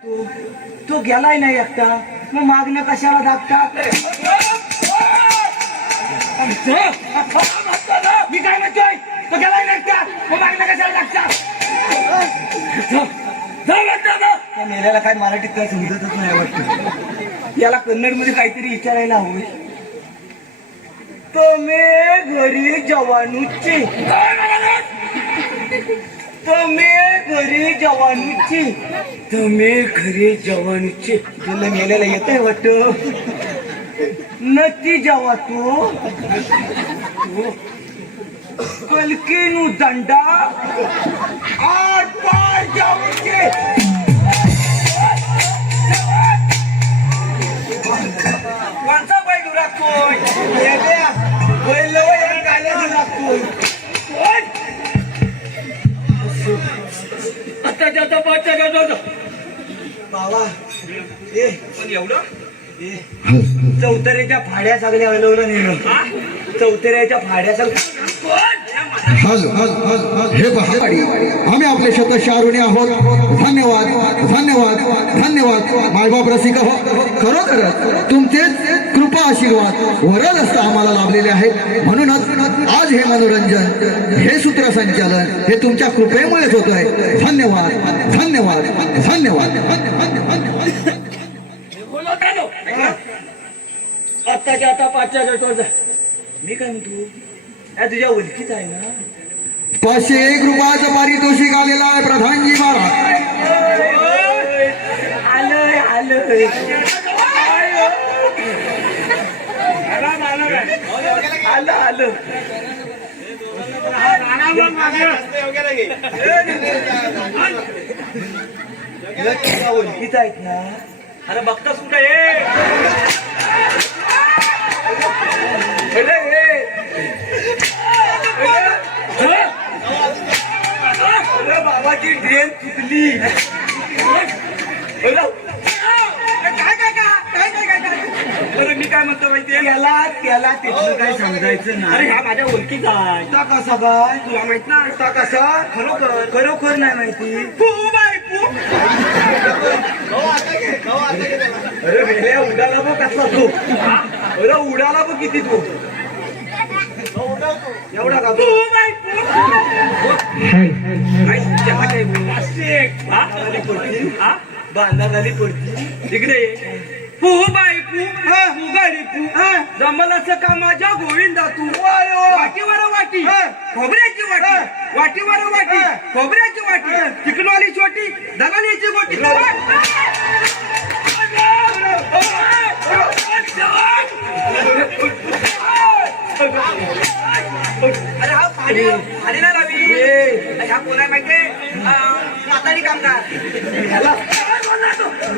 तो गेलाय नाही एकटा, मग मागणं कशाला दाखतात? मी काय म्हणतोय, तो गेलाय नाही एकटा, मग मागणं कशाला दाखतात? त्या मेल्याला काय मराठीत काय समजतच नाही वाटतं. याला कन्नड मध्ये काहीतरी विचारायला हवं. तुम्ही घरी जवानूची, तुम्ही घरी जवानूची, तुम्ही घरी जवानूची. तुला मेल्याला येत आहे वाटत. नक्की जेव्हा तू कलकीनु दंडा आर पार जाऊचे. कोणचा बैल लागतोय? बैल गायला लागतोय. आता जाता पाचच्या गाडा बाबा. पण एवढं चौतऱ्याच्या फाड्या सगळ्या हलवलं नेलं. चौतऱ्याच्या फाड्या सगळ्या. हे पहा, आम्ही आपले शतशारुणी आहोत. धन्यवाद धन्यवाद धन्यवाद मायबाप रसिक हो. खरोखरच तुमचेच कृपा आशीर्वाद वरद असता आम्हाला लाभलेले आहेत. म्हणूनच आज हे मनोरंजन, हे सूत्रसंचालन हे तुमच्या कृपेमुळेच होत आहे. धन्यवाद धन्यवाद धन्यवाद. आत्ताच्या आता पाचच्या गटवाचा मी काय म्हणतो, या तुझ्या ओळखीच आहे ना? 501 रुपयाचं पारितोषिक आलेलं आहे प्रधानजी महाराज. आलंय आलंय आलं आलं. ओळखीच आहेत ना? अरे बघतास कुठे बाबाची ट्रेन चुकली. बरं मी काय म्हणतो माहितीये, त्याला तिथलं काय समजायचं नाही. अरे ह्या माझ्या ओळखीचा आहे. ता कसा काय तुला माहित ना? ता कसा? खरोखर खरोखर नाही माहिती. अरे वेळ्या उडाला बघ कसा तो. अरे उडाला बघ किती तो. एवढा का बांधा झाली पडती तिकडे. पू बाई पू गाडी पू जमलाच का माझ्या गोविंदा तू. वाटीवर वाटी खोबऱ्याची वाटी, वाटीवर वाटी खोबऱ्याची वाटी, चिकनवाली छोटी दगालीची गोटी. अरे हा पाणी पाणी ना रवी. ह्या कोणा माहितीये म्हातारी कामगार.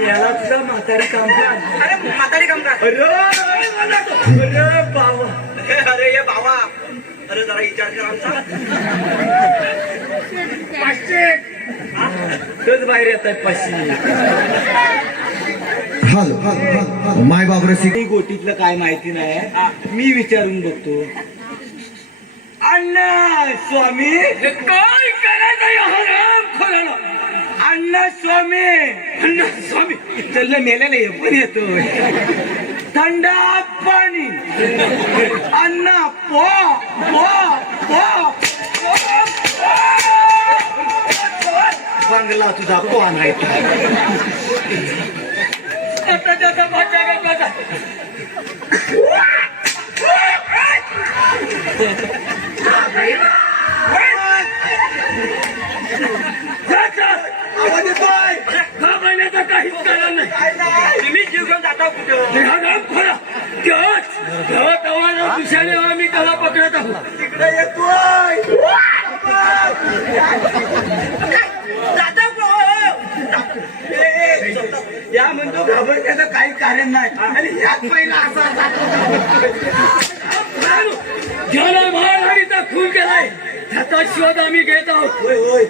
याला तुझा म्हातारी कामगार. अरे म्हातारी कामगार. अरे बाबा. अरे ये बाबा. अरे जरा विचार कर आमचा. तोच बाहेर येत आहेत 500. माय बाप रसिक गोटीतलं काय माहिती नाही. मी विचारून बघतो. अण्णा स्वामी काय करायचं? अण्णा स्वामी, अण्णा स्वामी चल मेल्याला हे पण येतोय. थंडा पाणी अण्णा पो पो पो. बंगला तुझा कोण आहे? आवाज येतोय. का महिन्याचा काहीच कारण नाही. तुम्ही जीव घेऊन जाता कुठं? दुसऱ्याने आम्ही त्याला पकडत आहोत. तिकडे येतोय. या म्हणतो घाबरण्याचं काही कारण नाही. आणि यात पहिला असा ज्याला महाराणीचा खून केलाय त्याचा शोध आम्ही घेत आहोत. होय होय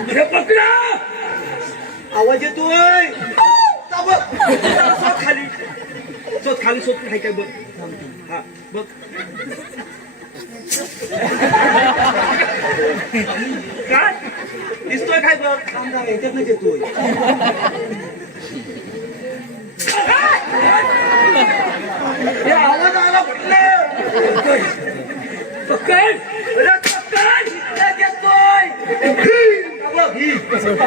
तिकडे पकडा. आवाज येतोय. खाली शोध खाली शोध काय काय बघ. हा बघ. काय दिसतोय काय बघ कामगार याच्यातनं येतोय हे आवाज आला कुठलं पकड पकड येतोय बघ ही पकड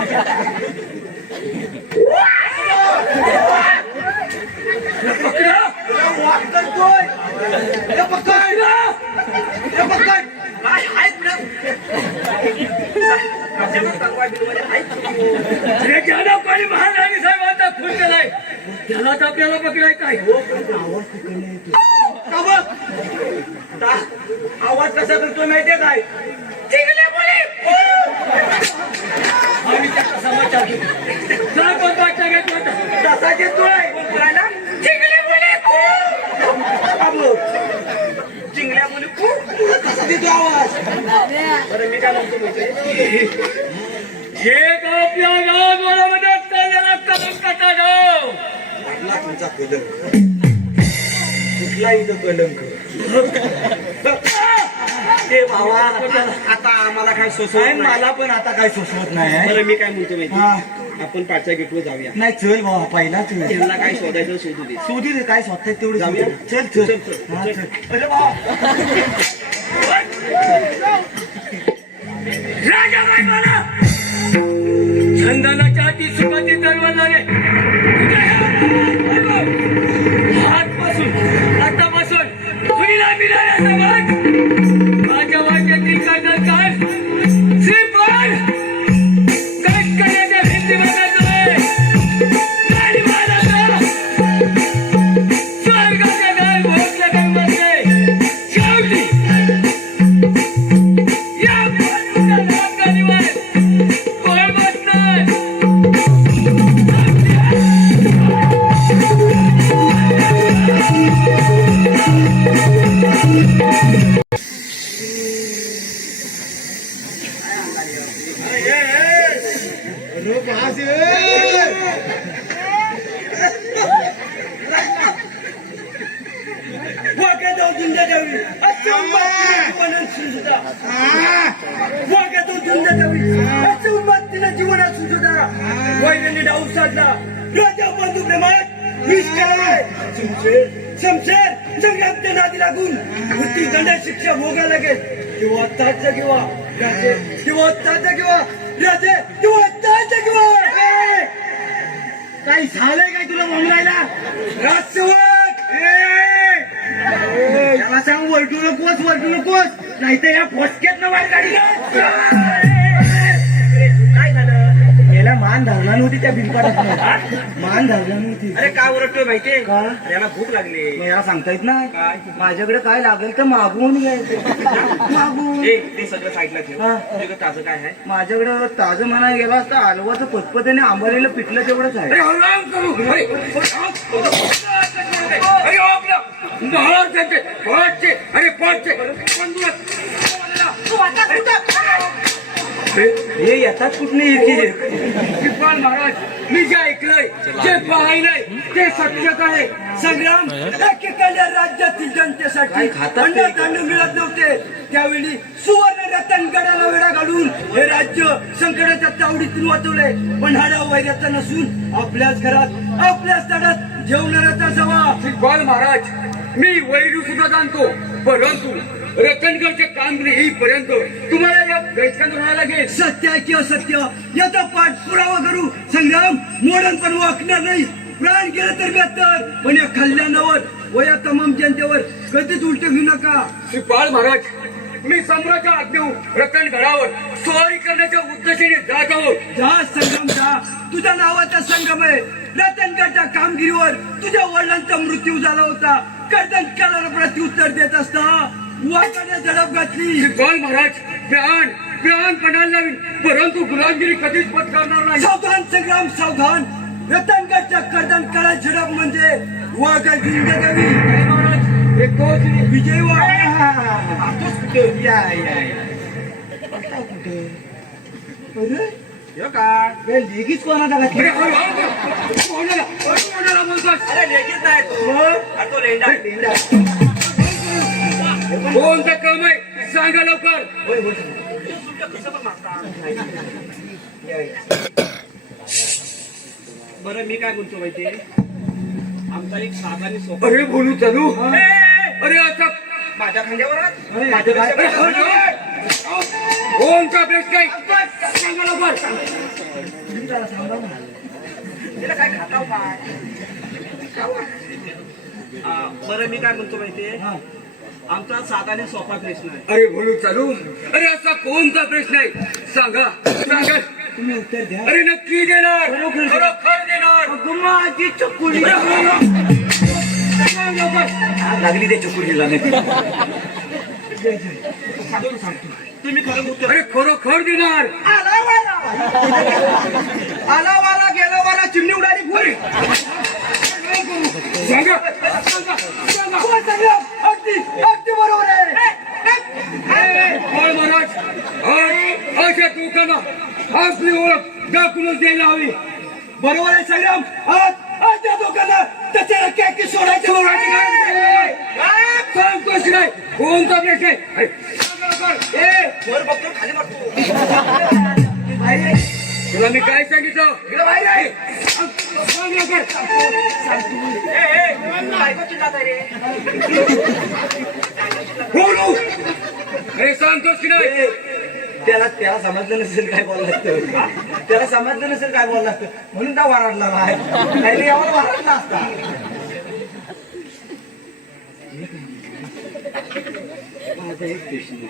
वाट करतोय हे पकड हे पकड काय आहे ज्याला कोणी महाराणी साहेबांचा खून केलाय त्याला तर आपल्याला पकडाय काय आवाज कसा करतोय माहितीये काय आम्ही त्याचा समाचार घेतो कोण वाटला घेतो तसा घेतोय बोलायला चिंगल्या मुली कसा देतो आवाज बरं मी काय म्हणतो हे आपल्या गावाला मदत करण्याला कलंकाचा गाव तुमचा कलंक कुठला इथं कलंक ते भावा आता आम्हाला काय सोसवत मला पण आता काय सोसवत नाही बरं मी काय म्हणतो माहिती आपण पाचच्या गेटवर जाऊया नाही चल भावा पहिला चल त्यांना काय शोधायचं शोधू दे काय शोधताय तेवढं जाऊया चल चल चल अरे भावा राजा काय मला चंदनाच्या हाती सुखाची दरवाजाने आजपासून आतापासून कुणीला मिळाल्या समाज माझ्या वाट्यातील काळ श्रीपाद काय करण्याच्या भिंती बघतोय गाडी मारायचा स्वर्गाच्या दार भोगल्या गंगाचे शेवटी या बाजूच्या नाकानिवर कोण बसणार जीवनात सुद्धा वैद्यांनी डाऊन साधला राजा बंधू प्रेमात विष केलाय शमशेर संग्रामच्या नादी लागून मृत्यू दंड शिक्षा भोगायला लागेल किंवा ताज किंवा राजे किंवा ताज किंवा राजे किंवा ताज किंवा काही झालंय काय तुला म्हणून राजसेवक त्याला सांग वरटू नकोस नाही तर या फोसक्यात न बाहेर काढी काय झालं याला मान धरला नव्हती त्या बिनपाडात मान धरला नव्हती अरे काय ओरडतोय माहितीये का याला भूक लागली याला सांगता येत ना माझ्याकडे काय लागेल तर मागवून घ्यायचं मागून ते सगळं साईडला ठेव तुझ्याकडे ताजं काय आहे माझ्याकडे ताजं म्हणायला गेला असता हलवाचं पचपतीने आंबालेलं पिठलं तेवढंच आहे हे येतात कुठली महाराज मी जे ऐकलंय जे पाहिलंय ते सत्य आहे संग्राम एकेकाल्या राज्यातील जनतेसाठी अन्नधान्य मिळत नव्हते त्यावेळी सुवर्ण रतनगडाला वेढा घालून हे राज्य संकटाच्या तावडीतून वाचवले पण हाडा वैर्याचा नसून आपल्याच घरात आपल्याच तडात जेवणाऱ्याचा जवा महाराज मी वैरू सुद्धा जाणतो परंतु रतनगडच्या कामगिरी येईपर्यंत तुम्हाला या गैरसमज राहायला लागेल सत्य की असत्य याचा पाठपुरावा करू संग्राम मोडन पण वाकणार नाही प्राण गेलं तर बेहतर पण या कल्याणावर व या तमाम जनतेवर कधीच उलटे घेऊ नका श्रीपाल महाराज मी सम्राटच्या आज्ञेहून रतनगडावर स्वारी करण्याच्या उद्देशाने जात आहोत जा संग्राम जा तुझ्या नावाचा संगम आहे रतनगडच्या कामगिरीवर तुझ्या वडिलांचा मृत्यू झाला होता कर्दनकाला प्रत्युत्तर देत असता वाटाने झडप घातली श्रीपाल महाराज प्राण पणाला लावीन परंतु गुलामगिरी कधीच पत्करणार नाही सावधान संग्राम सावधान रतनगडच्या कर्दनकाला झडप म्हणजे वाघा जिंदगी महाराज एक विजय कुठे अरे काय लेगीच कोणाला घातली कोणाला बोलतात अरे लेगीच नाही तो लेंडा कोणतं काम आहे सांगा लवकर कसं पण मागता. बरं मी काय म्हणतो माहितीये, आमचा एक साधा आणि सोपा. अरे बोलू चालू. अरे आता माझ्या खांद्यावर हात. कोणता प्रश्न आहे? सांगा लवकर. तिला काय खाताव काय? बरं मी काय म्हणतो माहितीये, आमचा साधा आणि सोपा प्रश्न आहे. अरे बोलू चालू. अरे असा कोणता प्रश्न आहे? सांगा सांगा. तुम्ही उत्तर द्या. अरे नक्की देणार, खरोखर देणार. माझी चकुली लागली त्या चुकुलीला तुम्ही खरं उत्तर. अरे खरोखर देणार. आला वाला गेला वाला चिमणी उडाली भुरी. सांगा. अगदी अगदी बरोबर आहे. बाळ महाराज, अशा लोकांना आपली ओळख दाखवूनच द्यायला हवी. बरोबर आहे संग्राम. त्या दोघांना त्याच्या कॅकी सोडायचं. सांगतोच नाही कोणता प्रश्न आहे? अरे, वर बघतो खाली बघतो. तुला मी काय सांगितलं? इकडं बाहेर आहे. सांग लवकर. बायकोची जात आहे रे. बोलू. अरे सांगतोस की नाही? त्याला समजलं नसेल काय बोलला त्याला समजलं नसेल काय बोलला म्हणून त्या वराडला नाही यावर वराडला असता.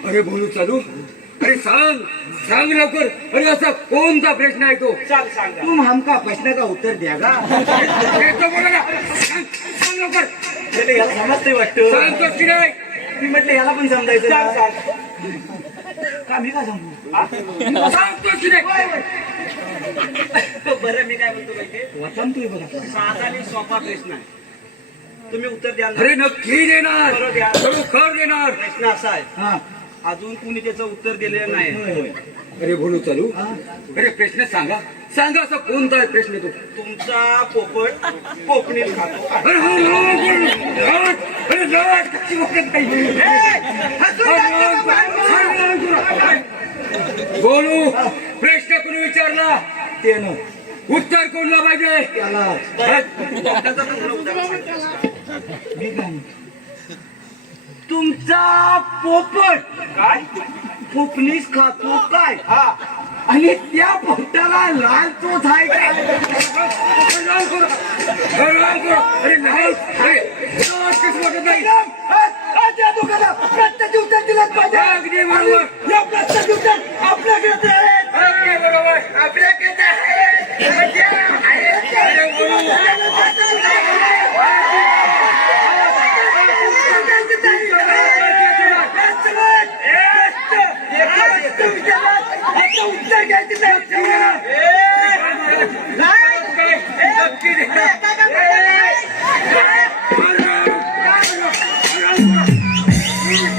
अरे बोलू चालू. अरे सांग सांग लवकर. अरे असा कोणता प्रश्न आहे तो? सांग सांग. तुम हमका प्रश्न का उत्तर द्या का. येतो बोला ना. सांग सांग लवकर. त्याला याला समजतंय वाटतं. सांगतोस की नाही? मी म्हटलं याला पण समजायचं. सांग सांग. का मी का सांगू. सांगतोस की नाही? बरं मी काय म्हणतो माहितीये, वचन तू बघा. साधा आणि सोपा प्रश्न आहे. तुम्ही उत्तर द्याल ना? अरे नक्की देणार, बरोबर द्या. खरोखर देणार. प्रश्न असा आहे, हा अजून कुणी त्याचं उत्तर दिलेलं नाही. होय होय. अरे बोलू चालू. अरे प्रश्न सांगा सांगा. असा कोणता आहे प्रश्न तो? तुमचा पोपट कोकणीत खातो का? अरे हो, हो, अरे लाट कशी वाटत नाही. बोलू. प्रश्न कोणी विचारला? ते न उत्तर कोणला पाहिजे? त्याला त्याचं पण मला उत्तर सांगा. मी काय तुमचा पोपट काय पोपलीस खातो काय हा आणि त्या पोपटाला लाल चोच आहे काय. अरे नाही. अरे लाट कशी वाटत नाही. त्या दोघांना प्रश्नाचे उत्तर दिलंच पाहिजे. अगदी बरोबर. या प्रश्नाचे उत्तर आपल्याकडे आहे. अगदी बरोबर. आपल्याकडे आहे. अरे बोलू. उत्तर घ्यायचं नक्की दे.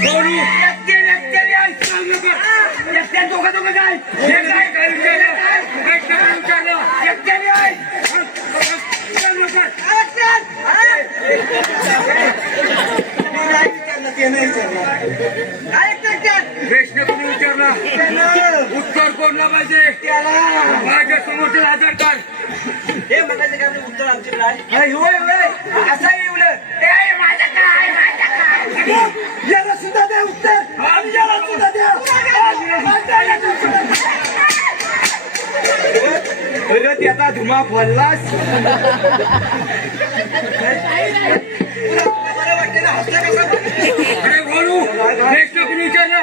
बोलू. सांग लवकर. दोघं दोघं काय हे काय काय विचारलं? प्रश्न कोणी विचारला? सांग लवकर. ते नाही विचारलं. प्रश्न कोणी विचारला? उत्तर कोणला पाहिजे? माझ्या समोरचे आधार कार्ड. हे म्हणायचं का उत्तर आमच्याकडे आहे? होय होय असं येवलं याला सुद्धा द्या उत्तर आणि याला सुद्धा द्या. त्याचा धुमा फोडलास. बरं वाटते ना हसलं कसं? अरे बोलू. प्रश्न कोणी विचारला?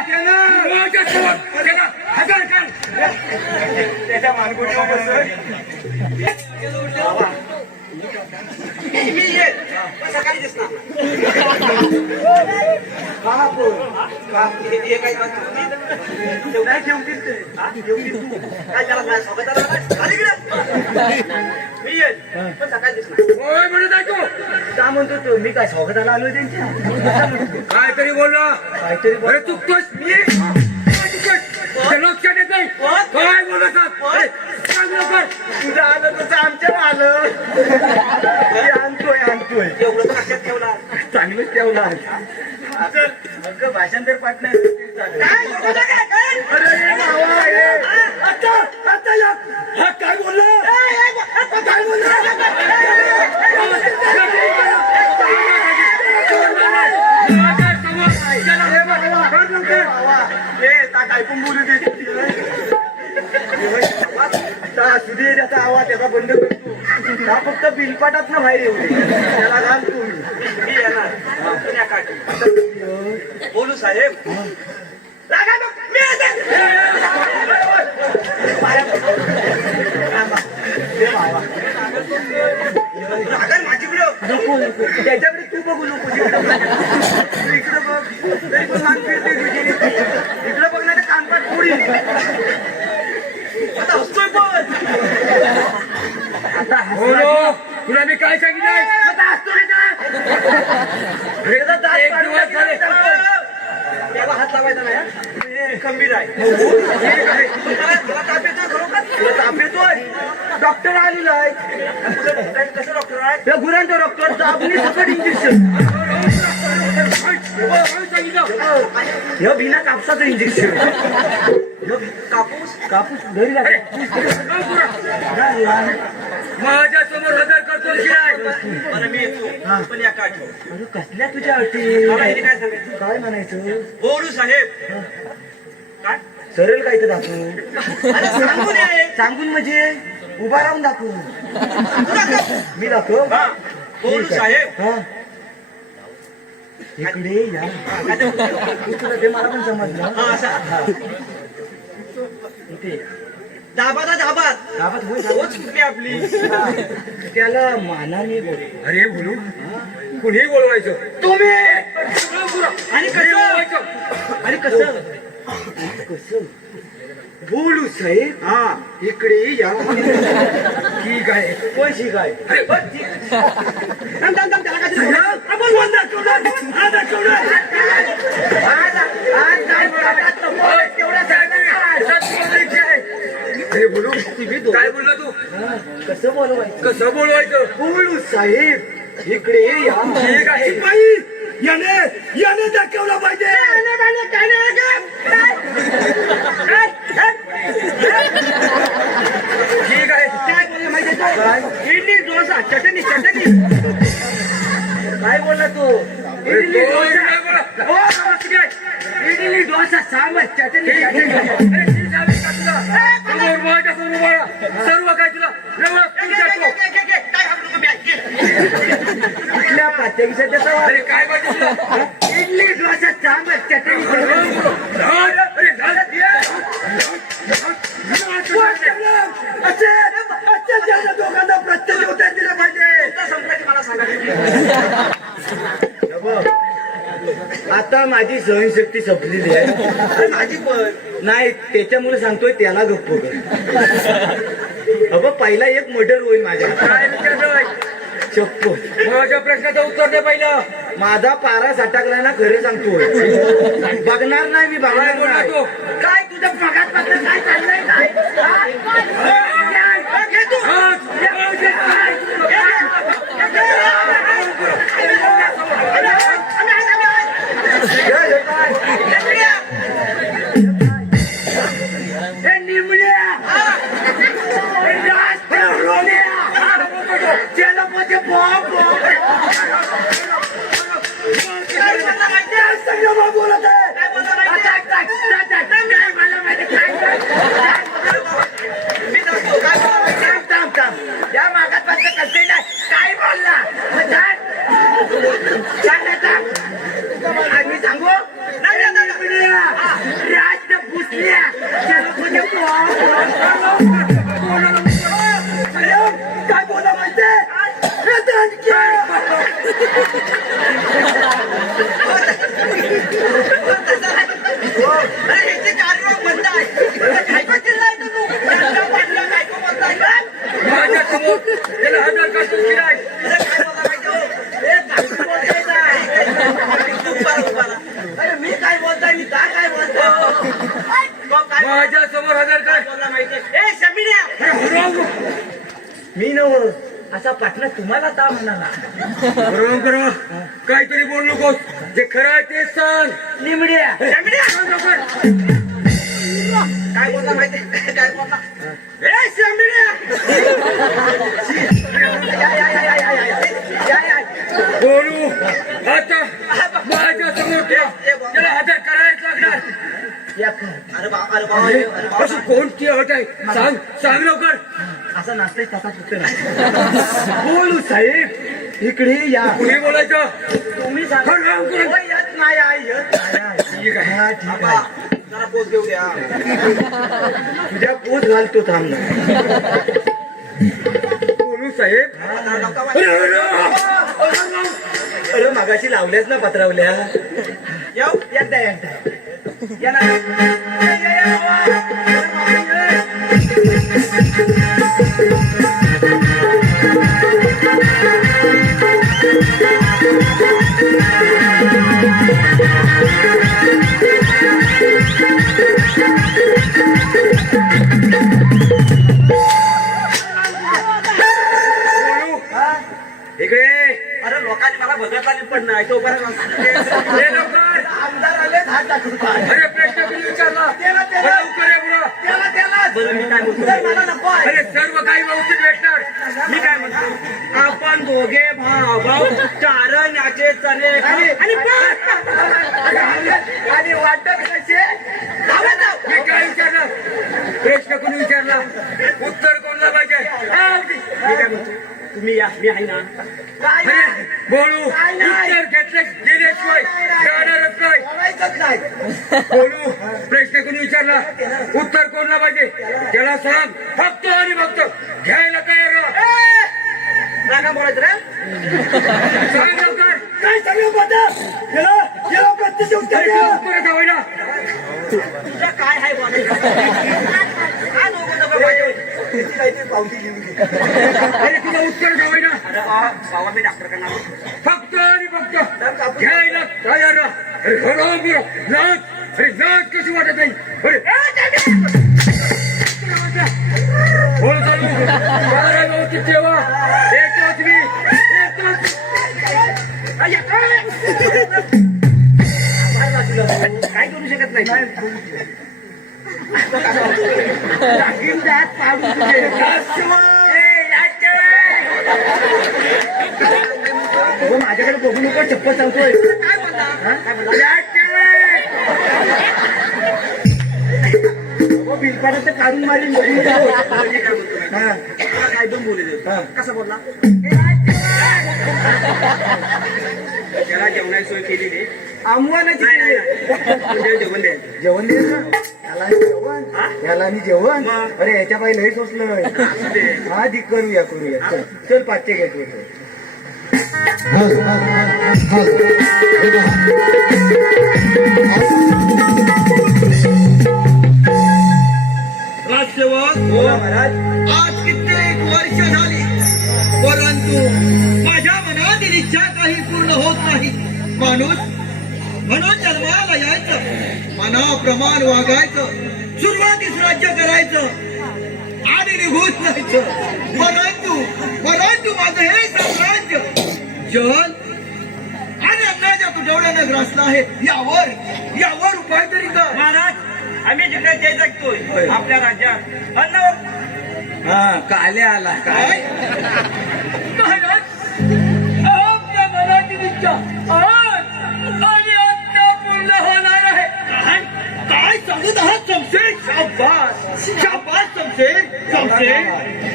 माझ्या समोर त्याला आधार कार्ड. त्याच्या मानगुटीवर बसून मी येत सकाळी दिसणार. हे काय म्हणतो? तेवढा ठेवतील ते. काय त्याला काय स्वागताला आलाय? खाली गेला. मी येत पण सकाळी दिसणार. होय म्हणत आहे तू. का म्हणतो तो मी काय स्वागताला आलोय त्यांच्या. काहीतरी बोलला. काहीतरी अरे चुकतोस. मी लक्षात येत नाही. काय बोलत आहात? अरे, सांग लवकर. तुझं आलं तसं आमच्या आलं. आणतोय एवढं तर लक्षात ठेवला. चांगलंच ठेवला. भाषांतर पाठ नाही. काय? अरे काय पण बोलू दे असू दे त्याचा आवाज त्याचा बंद करतो हा फक्त बिलपाटात ना बाहेर येऊ दे त्याला घाल तू मी येणार बोलू साहेब लागा मग, मी येते. रागण माझीकडे नको नको त्याच्याकडे तू बघू नको तू इकडे बघ तरी पण मान फिरते तुझी इकडे बघ ना कानपाट पुढी आता हसतोय पण आता बोलो तुला मी काय सांगितलंय आता हसतोय का एकदा दात एक काढून दिवस झाले. त्याला हात लावायचा नाही हा? हे खंबीर आहे ठीक आहे. तुला ताप येतोय खरोखर तुला ताप येतोय डॉक्टर आलेला आहे कसं डॉक्टर आहे त्या गुरांचा डॉक्टर दाबणी सकट इंजेक्शन हे बिना कापसाचं इंजेक्शन कापूस कापूस घरी माझ्या समोर हजर करतो शिराय मला मी येतो पण या काठो अरे कसल्या तुझ्या अटी मला हे काय सांगायचं काय म्हणायचं बोलू साहेब काय सरळ काय तर दाखवू अरे सांगून ये सांगून म्हणजे उभा राहून दाखवू तू दाखव. मी दाखव हा, बोलू साहेब हा इकडे या तुला ते मला पण समजलं हा असा इथे दाबात दाबात गावात होय तोच कुठली आपली त्याला मानाने बोल अरे बोलू कुणी बोलवायचं तुम्ही आणि कसं अरे कसं कसं बोलू साहेब हा इकडे या ठीक आहे पैसे काय अरे बस. थांब, थांब, थांब, त्याला काहीतरी बोला. आपण वन दाखवलं. हा दाखवलं. आज काय बोलतात तो बोल, तेवढं सांगा काय. अरे बोलू काय बोलला तू कसं बोलवायचं कसं बोलवायचं बोलू साहेब इकडे या ठीक आहे बाई, याने दाखवलं पाहिजे ठीक आहे काय बोललं माहिती काय इडली डोसा चटणी चटणी काय बोलला तू इडली डोसा काय बोला हो, नमस्ते काय? इडली डोसा सांबार चटणी चटणी समोर माझ्या समोर बाळा सर्व काय तुला कुठल्या पात्याच्या त्याचा अरे काय पाहिजे तुला इडली डोसा सांबार चटणी दोघांना प्रत्येक उत्तर दिलं पाहिजे मला सांगा आता माझी सहनशक्ती संपलेली आहे माझी पण नाही त्याच्यामुळे सांगतोय त्याला गप्प कर अगं पहिला एक मर्डर होईल माझ्या काय विचारलंय शप्पथ माझ्या प्रश्नाचं उत्तर दे पहिलं माझा पारा सटाकला ना खरं सांगतोय बघणार नाही मी काय बघणार बोलला नाही तू काय तुझं पगार पत्र काय चाललंय बोलत या मागात पात्र कसं नाही काय बोलला मी सांगू राज पुसल्या काय बोला माहिती माझ्या समोर त्याला हजर करतो शिराय मी काय बोलताय मी काय बोलतोय माझ्या समोर हजर कर बोलला माहितीये ए शमिन्या मी नव असा पाटणा तुम्हाला ता म्हणाला बरोबर काहीतरी बोल नकोस जे खरं आहे तेच सांग निमड्या काय बोलला माहितीये काय बोलला ए शमिन्या बोलू आता माझ्या समोर त्याला हजर करायच लागणार अरे बाबा अशी कोणती अट आहे सांग सांग लवकर असं नाचतंय तसा फक्त बोलू साहेब इकडे या कुणी बोलायचं तुम्ही सांगा. खरं राम करून. होय, येत नाही आहे, येत नाही. ठीक आहे हा, ठीक आहे. जरा पोच घेऊ द्या तुझ्या पोच घालतो थांब बोलू साहेब अरे मगाशी लावल्याच ना पत्रावल्या येऊ एकदा या ना. इकडे अरे लोकांनी मला बघत आली पण नाही तोपर्यंत ये लवकर आमदार आले हात दाखवतो अरे प्रश्न कोणी विचारला त्याला लवकर ये बुवा. बरं मी काय म्हणतो मला नको आहे. अरे सर्व काही व्यवस्थित भेटणार मी काय म्हणतो आपण दोघे भाऊ चारण्याचे चणे आणि वाटप कसे मी काय विचारलं प्रश्न कोणी विचारला उत्तर कोणला पाहिजे मी काय म्हणतो तुम्ही या मी आहे ना अरे बोलू उत्तर घेतले गेल्याशिवाय जाणारच नाही बोलू प्रश्न कोणी विचारला उत्तर कोणला पाहिजे त्याला सांग फक्त आणि फक्त घ्यायला तयार राहा. रागा बोलायचं रे सांग लवकर काय सगळं प्रत्यक्ष उत्तर द्या. उत्तर जावं ना तुझं काय आहे बोलायचं काय नको नको पाहिजे त्याची काहीतरी पावती लिहून घे. अरे तुझं उत्तर जावं ना अरे बाबा मी डॉक्टर करणार फक्त आणि फक्त घ्यायला तयार राहा. अरे हराम बिरा लाज अरे लाज कशी वाटत नाही अरे बोल चालू मला व्यवस्थित ठेवा एकच मी एकच काय करू शकत नाही माझ्याकडे बघू नको चप्पल सांगतोय काय म्हणला बिलपाडाचं काढून मारीन काय पण बोलले कसं बोलला त्याला जेवणाची सोय केलेली आमवानाची जेवण द्या जेवण दे याला जेवण याला मी जेवण अरे याच्या पाहिजे लय सोचलं हा दी करूया चल चल पाचशे घे करूया राजसेवक बोला महाराज आज कित्येक वर्ष झाली परंतु माझ्या मनातील इच्छा काही पूर्ण होत नाही माणूस म्हणून जन्माला यायचं मनाप्रमाण वागायचं सुरुवातीस राज्य करायचं आणि निघून जायचं परंतु माझं हे साम्राज्य जल आणि अन्नाच्या तुटवड्यानं ग्रासलं आहे यावर उपाय तरी कर महाराज आम्ही जिकडे ते जगतोय आपल्या राज्यात अन्न काले आला काय महाराज आपल्या मनातील इच्छा आज आणि आता पूर्ण होणार आहे काय सांगत आहात शमशेर शाबास शमशेर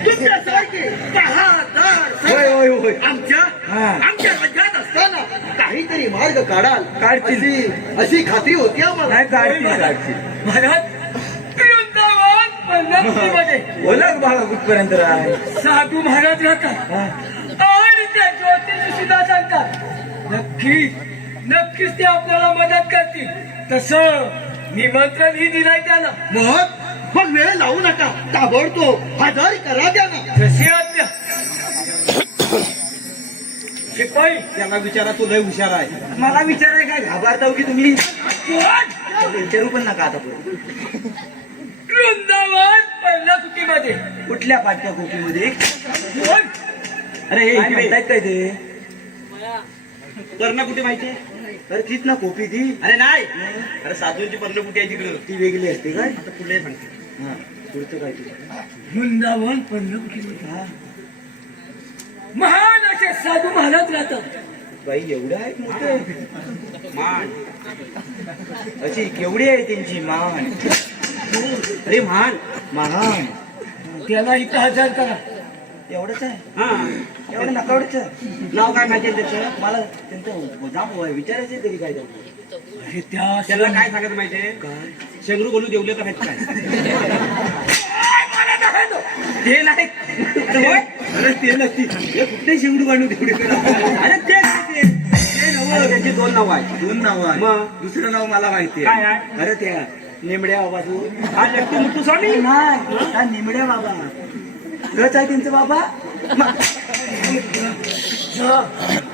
तुमच्यासारखे 10,000 होय आमच्या राज्यात असताना काहीतरी मार्ग काढाल अशी खात्री होती आम्हाला महाराज वृंदावन पंढरपूरमध्ये ओळख बाळा कुठपर्यंत राह साधू महाराज राहतात आणि त्या ज्योतिषी सुद्धा सांगतात नक्कीच ते आपल्याला मदत करतील तसं निमंत्रणही दिलाय त्याला मग वेळ लावू नका ताबडतोब हजर करा त्यांना जशी आज्ञा शिपाई त्याला विचारा तू लय हुशार आहे मला विचाराय काय घाबरताव की तुम्ही विचारू पण नका आता पुढे वृंदावन पंढरपूरमध्ये कुठल्या पाठ्या कोकीमध्ये बोल. अरे हे म्हणतायत काय ते कर्ण कुठे माहितीये अरे तीच ना कोपी ती अरे नाही अरे साधूची पर्ण कुठे आहे तिकडं ती वेगळी असते काय आता पुढे सांगते हा पुढचं काय तुझं वृंदावन पंढरपूरमध्ये महान असे साधू महाराज राहतात बाई एवढं आहे मोठं मान अशी केवढी आहे त्यांची मान अरे मान महान त्याला इथं हजर करा. एवढंच आहे हा एवढं नकावडच नाव काय माहिती त्याचं मला त्यांचं जाप विचारायचं तरी काय जाऊ अरे त्या त्याला काय सांगत माहितीये शेंगरू बोलू देवले का माहित काय ते नाही अरे ते नसती हे कुठे शेंगडू बांधू तेवढे अरे ते नाही ते. अरे त्याची दोन नाव आहेत दोन नाव आहे मग? दुसरं नाव मला माहिती काय आहे? अरे त्या निमड्या बाबा हा व्यक्ती मुठू स्वामी नाही हा निमड्या बाबा गच आहे त्यांचं बाबा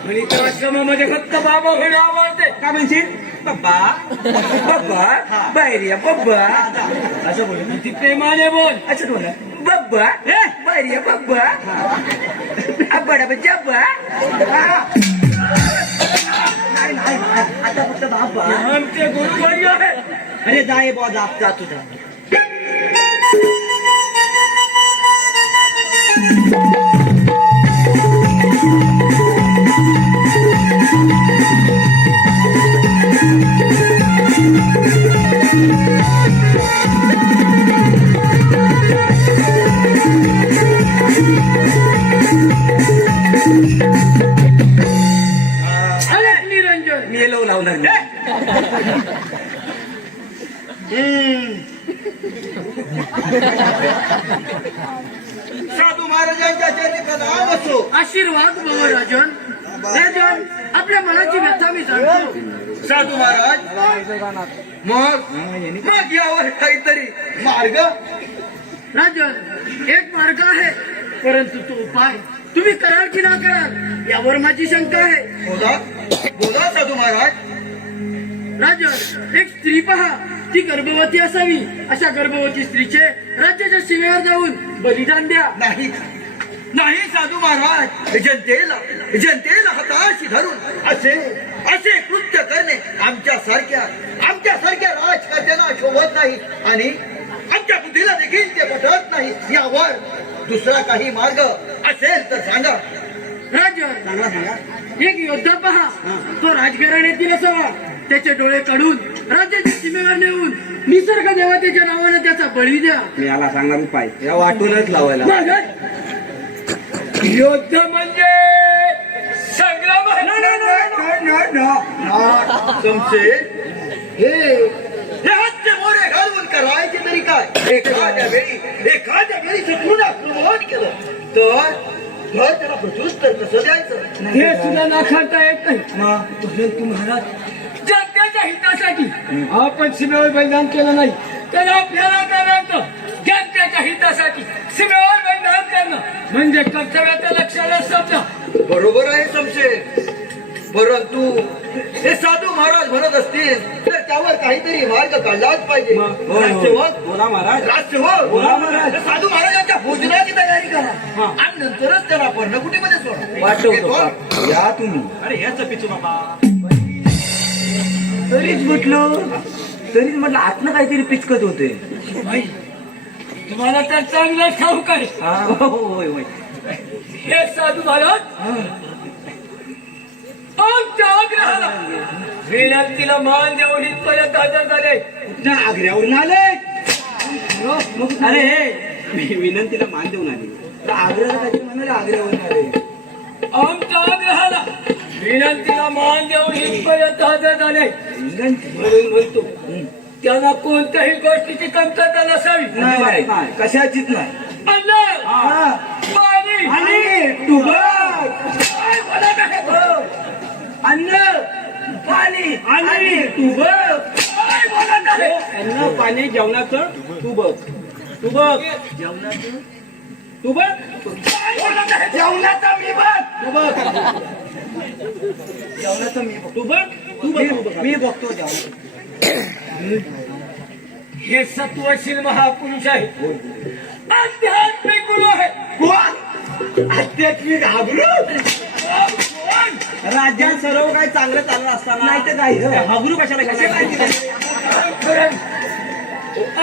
आणि त्या आश्रमामध्ये फक्त बाबा म्हणे आवडते. काय म्हणशील बाबा बाबा बाहेरिया बाबा असं बोल किती प्रेमाने बोल. असं बोल बाबा बाहेरिया बाबा बडा बच्चा नाही नाही आता फक्त बाबा आमचे गुरुवर्य आहे. अरे जाय बॉ जा तुझा अरे निरंजन मी येलो लावणार साधू महाराजांच्या चरणी प्रणाम असो. आशीर्वाद बाबा राजन. राजन आपल्या मनाची व्यथा मी जाणतो. साधू महाराज मग यावर काहीतरी मार्ग. राजन एक मार्ग आहे परंतु तो उपाय तुम्ही कराल की ना कराल यावर माझी शंका आहे. बोला बोला साधू महाराज. राजन एक स्त्री पहा ती गर्भवती असावी. अशा गर्भवती स्त्रीचे राज्याच्या सीमेवर जाऊन बलिदान द्या. नाही नाही साधू महाराज, जनतेला हाताशी धरून असे असे कृत्य करणे आमच्यासारख्या राजकारण्यांना शोभत नाही आणि आमच्या बुद्धीला देखील ते पटत नाही. यावर दुसरा काही मार्ग असेल तर सांगा. राजन चांगला सांगा. एक योद्धा पहा तो राजघराण्यातील असावा. त्याचे डोळे काढून राज्याच्या सीमेवर नेऊन निसर्ग देवतेच्या नावाने त्याचा बळी द्या. मी याला सांगणार उपाय. या वाटूनच लावायला योद्ध म्हणजे संग्राम तुमचे हे हत्ते मोरे घालून करायचे तरी काय. एखाद्या वेळी शत्रूला आक्रमण केलं तर त्याला प्रत्युत्तर कसं द्यायचं. हे सुद्धा नाकारता येत नाही. परंतु महाराज जनतेच्या हितासाठी आपण सीमेवर बलिदान केलं नाही तर आपल्याला करायचं जनतेच्या हितासाठी सीमेवर बलिदान करणं म्हणजे कर्तव्याचं लक्षण समजा. बरोबर आहे तुमचे. परंतु हे साधू महाराज म्हणत असतील तर त्यावर काहीतरी मार्ग काढलाच पाहिजे. राष्ट्रसेवक बोला महाराज. राष्ट्रसेवक बोला महाराज. तर साधू महाराजांच्या भोजनाची तयारी करा आणि नंतरच त्याला पर्णकुटीमध्ये सोडा. वाटतो या तुम्ही अरे याच पिचू बाबा. तरीच म्हटलं आतनं काहीतरी पिचकत होते. भाई तुम्हाला तर चांगलं ठाऊक आहे. होय होय हे साधू महाराज आमच्या आग्रहाला विनंतीला मान देऊन इथपर्यंत हजर झाले. आग्र्यावरून आले. अरे मी विनंतीला मान देऊन आली. तर आग्र्याला काय म्हणाले आग्र्यावरून आले. आमच्या आग्रहाला विनंतीला मान देऊन इथपर्यंत हजर झाले. म्हणून म्हणतो त्यांना कोणत्याही गोष्टीची कमतरता नसावी. नाही कशाचीच नाही. अन्न पाणी आणि तुघड काय म्हणत आहे? अन्न पाणी आणि तुघड काय म्हणत आहे? अन्न पाणी जेवणाचं तू बघ. तू बघ जेवणाचं तू बघ काय म्हणत आहे? जेवणाचा मी बघ तू बघ जेवणाचं मी बघ तू बघ तू बघ तू बघ. मी बघतो जेवण. हे सत्वशील महापुरुष आहे. आध्यात्मिक गुरु आहे. आध्यात्मिक हाबरू राज्यात सर्व काही चांगलं चाललं असताना नाही तर काय हागरू कशाला घ्यायला.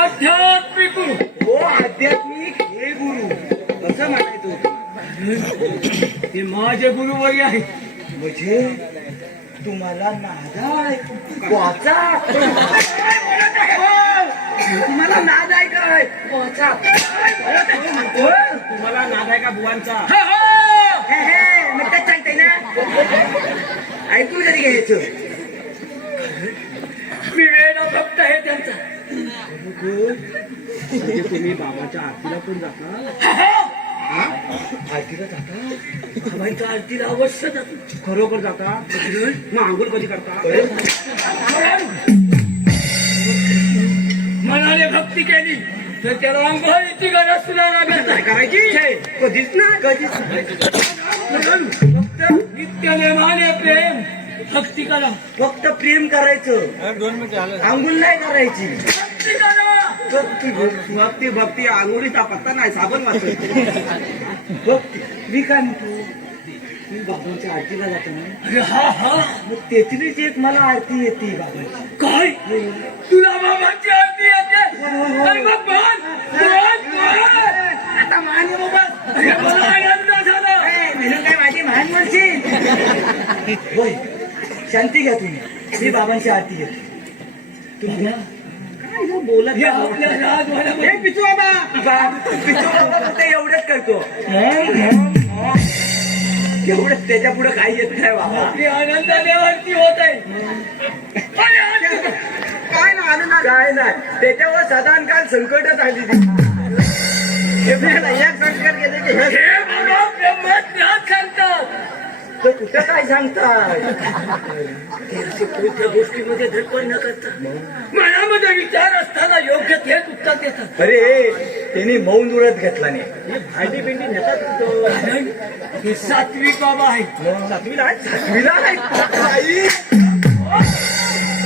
आध्यात्मिक गुरु हो आध्यात्मिक हे गुरु कसं म्हणायचं हे माझे गुरुवर्य आहे. म्हणजे तुम्हाला नाद आहे वाचा. तुम्हाला नाद आहे काय वाचा. तुम्हाला नाद आहे का बुवांचा? मग तेच सांगते ना. ऐकून कधी घ्यायचं. मी वेळ भक्त आहे त्यांचा. म्हणजे तुम्ही बाबाच्या आरतीला पण जाता? आरतीला जाता. बाबांच्या आरतीला अवश्य जातो. खरोखर जाता? मग आंघोळ कधी करता? मनाने भक्ती केली तर त्याला अंघोळीची गरज सुद्धा लागत काय नाही. करायची? कधीच नाही. कधीच फक्त नित्य नेमाने प्रेम भक्ती करा. फक्त प्रेम करायचं. आंघोळ नाही करायची. भक्ती करा. भक्ती भक्ती आंघोळीचा पत्ता नाही, साबण वाचतो. भक्ती. मी काय म्हणतो, मी बाबांच्या आरतीला जातो ना, अरे हा हा मग त्यातलीच एक मला आरती येते बाबांची. काय तुला बाबांची आरती येते? अरे मग बोल, बोल, बोल. आता मान बाबा. अरे मला आनंद झाला. म्हणून काय माझी मान म्हणशील. होय, शांती घ्या तुम्ही. मी बाबांची आरती घेतो. तुम्ही घ्या. बोलत हे आपल्या राजवाड्यामध्ये पिचू बाबा. पिचू बाबा फक्त एवढंच करतो. एवढंच, त्याच्या पुढे काही येत नाही बाबा. आपली आनंदाने आरती होत आहे. अरे आरती. काय ना आनंद काय नाही, त्याच्यावर सदानकाल संकटच आली ती. एक संकट गेले की हे हे बाबा ब्रह्मज्ञान सांगतात. तर कुठं काय सांगताय. कोणत्या गोष्टीमध्ये धडपड न करता मनामध्ये विचार असताना योग्य तेच उत्तर देतात. अरे त्यांनी मौन उडत घेतला नाही. भांडी बिंडी नेतात. नाही, हे सात्विक बाबा आहेत. सातवीला आहे. सातवीला आहे. आई.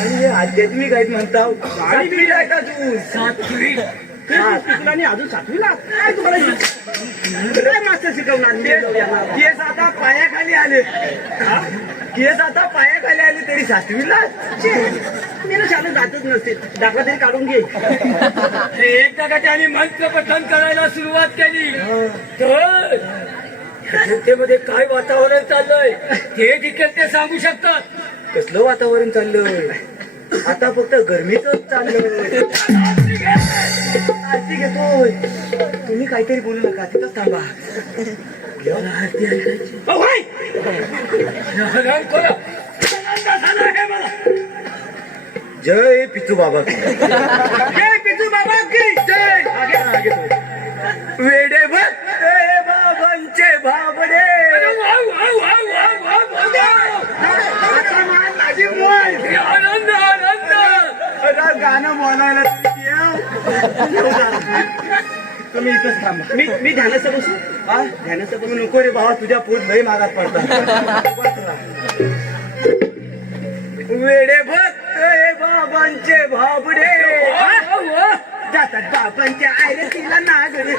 आणि हे आध्यात्मिक आहेत म्हणता. सातवीला आहे का तू? सात्विक शिकला आणि अजून सातवीला काय तुम्हाला काय मास्टर शिकवणार? केस आता पायाखाली आले. केस आता पायाखाली आले तरी सातवीला. मी शाळेत जातच नसते. दाखला तरी काढून घे. हे एकदा का त्याने मंत्र पठण करायला सुरुवात केली तर जनतेमध्ये काय वातावरण चाललंय ते देखील ते सांगू शकतात. कसलं वातावरण चाललंय. आता फक्त गरमीच चाललंय. आरती घेतोय. तुम्ही काहीतरी बोलू नका, तिथंच थांबा. मला आरती ऐकायची. हरण करा. आनंद झाला हे मला. जय पिचू बाबा की. जय पिचू बाबा की जय. वेडे भक्त बाबांचे भाबडे. अरे वा, वा, वा, वा, वा, वा, वा. आता मान माझी मोल. हे आनंद आनंद. आता गाणं बोलायला तुम्ही इथंच थांबा. मी ध्यानाचं बसू. हा? ध्यानाचं तू नको रे बाबा, तुझ्या पोट लई मागात पडतात. वेडे भक्त हे बाबांचे भाबडे. वा, वा, वा. जातात बाबांच्या आरतीला नागडे.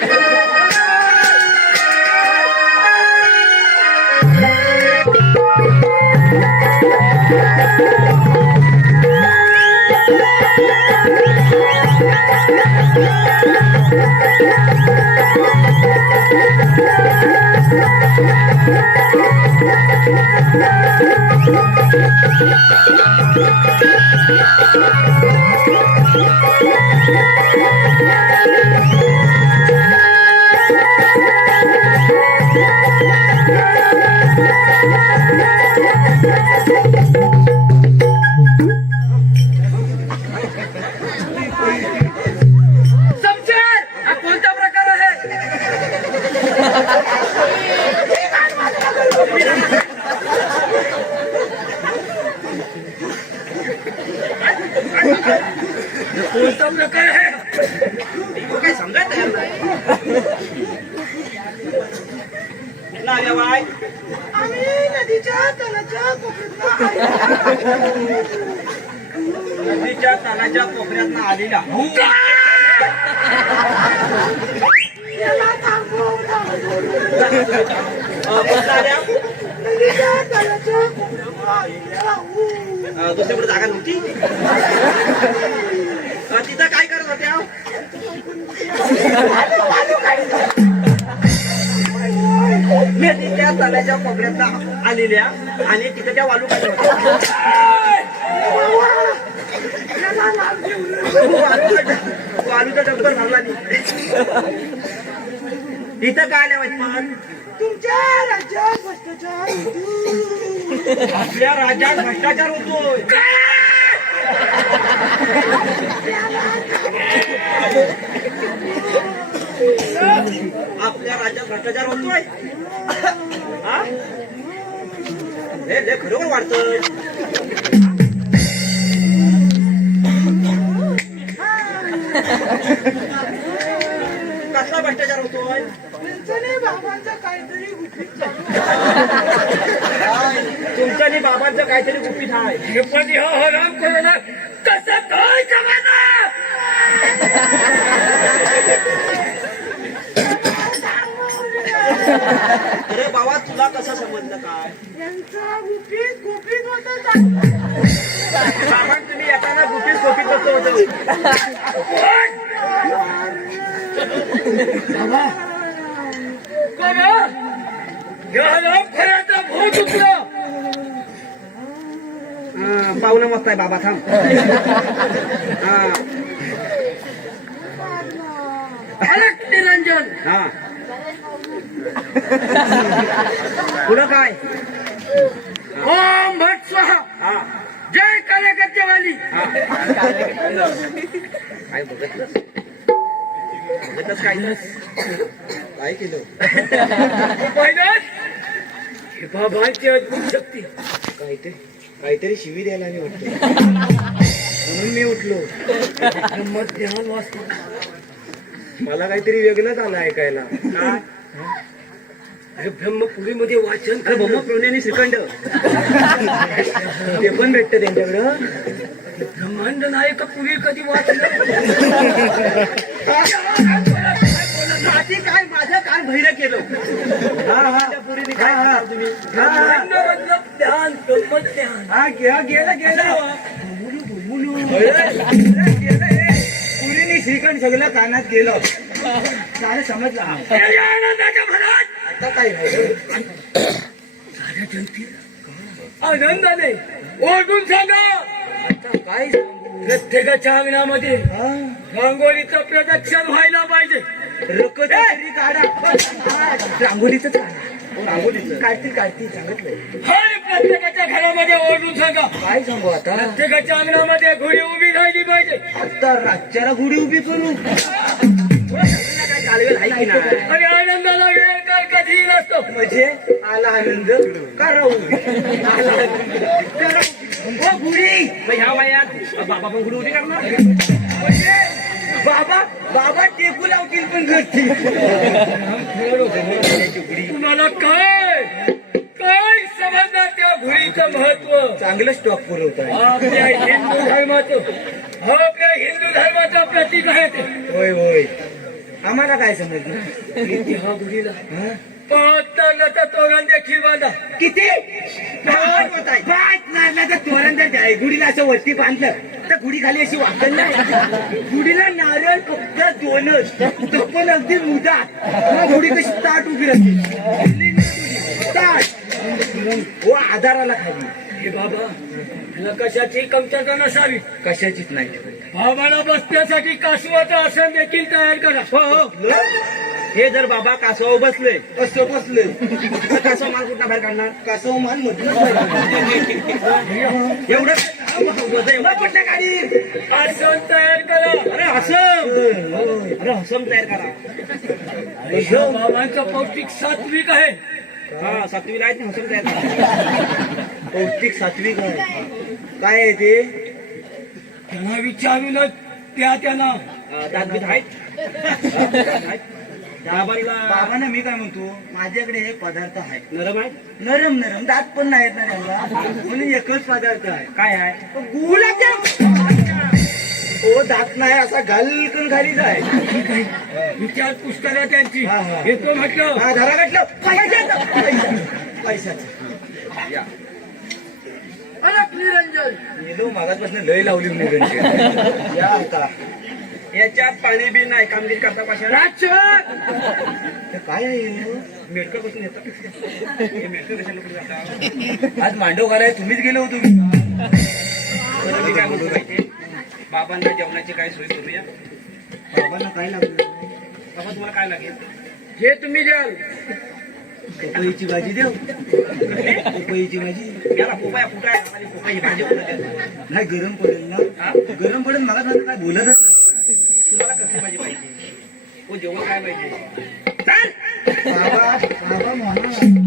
समशेर, हा कोणता प्रकार आहे? कोणता प्रकार आहे? काय सांगायचं तयार नाही. ना बाय. नदीच्या तलाच्या कोपऱ्यात आलेला दुसरीकडे जागा नव्हती. तिथं काय करत होत्या? नदीच्या तलाच्या कोपऱ्यात आलेल्या आणि तिथं त्या वालू काय वालूचा डब्बर भरला नाही. इथं काय आल्या पण तुमच्या राज्यात भ्रष्टाचार होतो. आपल्या राज्यात भ्रष्टाचार होतोय. आपल्या राज्यात भ्रष्टाचार होतोय. हा? हे खरोखर वाढतंय. कसला भ्रष्टाचार होतोय. बाबांचा काहीतरी तुमचं आणि बाबांचं काहीतरी गुपित आहे. हे पण ह्या हराम करून कसं काय जमाना. अरे बाबा तुला कसं समजलं काय. यांचा गुपित गुपित होता. बाबा तुम्ही येताना गुपित गोपित कसं होतं. भूत उठलं. पाहुणं मस्त आहे बाबा थांब. हा निरंजन हा पुढं काय. ओम भट स्वाहा. हा जय कार्यकर्तेवाली. हा काय बघतलंस काय काय केलं. हे बाबांची अद्भुत शक्ती. काहीतरी शिवी द्यायला नाही वाटतं म्हणून मी उठलो. मत ध्यान वाचतो. मला काहीतरी वेगळंच आलं ऐकायला. अरे ब्रह्मपुरीमध्ये वाचन अरे बొమ్మ प्रोण्याने श्रीखंड ते पण भेटतं त्यांच्याकडं. ब्रह्मांड नायक पुरी कधी वाचलं. माझी काय माझं काय भैर केलं. त्या पोरीने काय केलं तुम्ही. ब्रह्मांड मधलं ध्यान गंमत ध्यान. हा गेलं पुरीने श्रीखंड सगळं कानात गेलं. सारं समजलं. आनंदाच्या भरात आता काय साऱ्या जनतेला आनंदाने ओरडून सांगा. आता काय प्रत्येकाच्या अंगणामध्ये रांगोळीचं प्रदक्षिण व्हायला पाहिजे. रकत तरी काढा. रांगोलीच रांगोलीचं काढती सांगितलंय. आणि प्रत्येकाच्या घरामध्ये ओरडून सांगा. काय सांगू आता. प्रत्येकाच्या अंगणामध्ये घोडी उभी राहिली पाहिजे. आता रातच्याला गुढी उभी करू. काय चालवेल आहे की नाही. आणि आनंदाला वेळ काय कधीही नसतो. म्हणजे आला आनंद का राहू. ओ गुढी ह्या वयात बाबा पण गुढी उभी करणार. म्हणजे बाबा टेकू लावतील पण घरची. तुम्हाला काय समजणार त्या घोडीचं महत्व. चांगलं स्टॉक पुरवत आहे. आपल्या हिंदू धर्माचं प्रतीक आहे ते. होय आम्हाला काय समजलं. ह्या घोडीला पाहताना तोरण देखील बांधा. किती तोरण जर गुढीला असं वरती बांधलं तर गुढी खाली अशी वाकल नाही. गुढीला नारळ फक्त 2च. तो पण अगदी मुदा. गुढी कशी ताट उभी राहते. ताट हो आधाराला खाली. हे बाबा तुला कशाची कमतरता नसावी. कशाचीच नाही. बाबाला बसण्यासाठी कासवाचं आसन देखील तयार करा. हो हे जर बाबा कासव बसले असं बसले कासव माल कुठला बाहेर काढणार. कासव माल मधून एवढं कुठल्या गाडी. आसन तयार करा. अरे हसम तयार करा. ह्या बाबांचं पौष्टिक सात्विक आहे. हा सात्विक आहेत ना. हसम तयार करा. पौष्टिक सात्विक आहे. काय आहे ते. त्यांना विचारूनच त्यांना दातबीत आहेत. बाबांना मी काय म्हणतो माझ्याकडे एक पदार्थ आहे. नरम आहे. नरम दात पण नाहीत ना त्याला. म्हणून एकच पदार्थ आहे. काय आहे. गुलाबजाम. ओ दात नाही असा घालकन खाली जाय. विचार पुस्तकं त्यांची. येतो म्हटलं धरा घातलं पैशाचं. निरंजन मागासपासून लय लावली निरंजन. या आता याच्यात पाणी बी नाही कामगिरी करता पाशा ते काय आहे हे? मेडकं बसून येतात हे मेडकं कशाला कुठे जाता आज मांडव घालाय तुम्हीच गेले होतो मी काय म्हणतो माहितीये बाबांना जेवणाची काय सोय करूया बाबांना काय लागलं बाबा तुम्हाला काय लागेल हे तुम्ही द्याल पपईची भाजी देऊ पपईची भाजी याला पोपाया फुटाय पोपाई भाजी कुठे देतो नाही गरम पडेल ना गरम पडेल मला नंतर काय बोलतच नाही तुम्हाला कसली भाजी पाहिजे हो जेवण काय पाहिजे बाबा बाबा म्हणा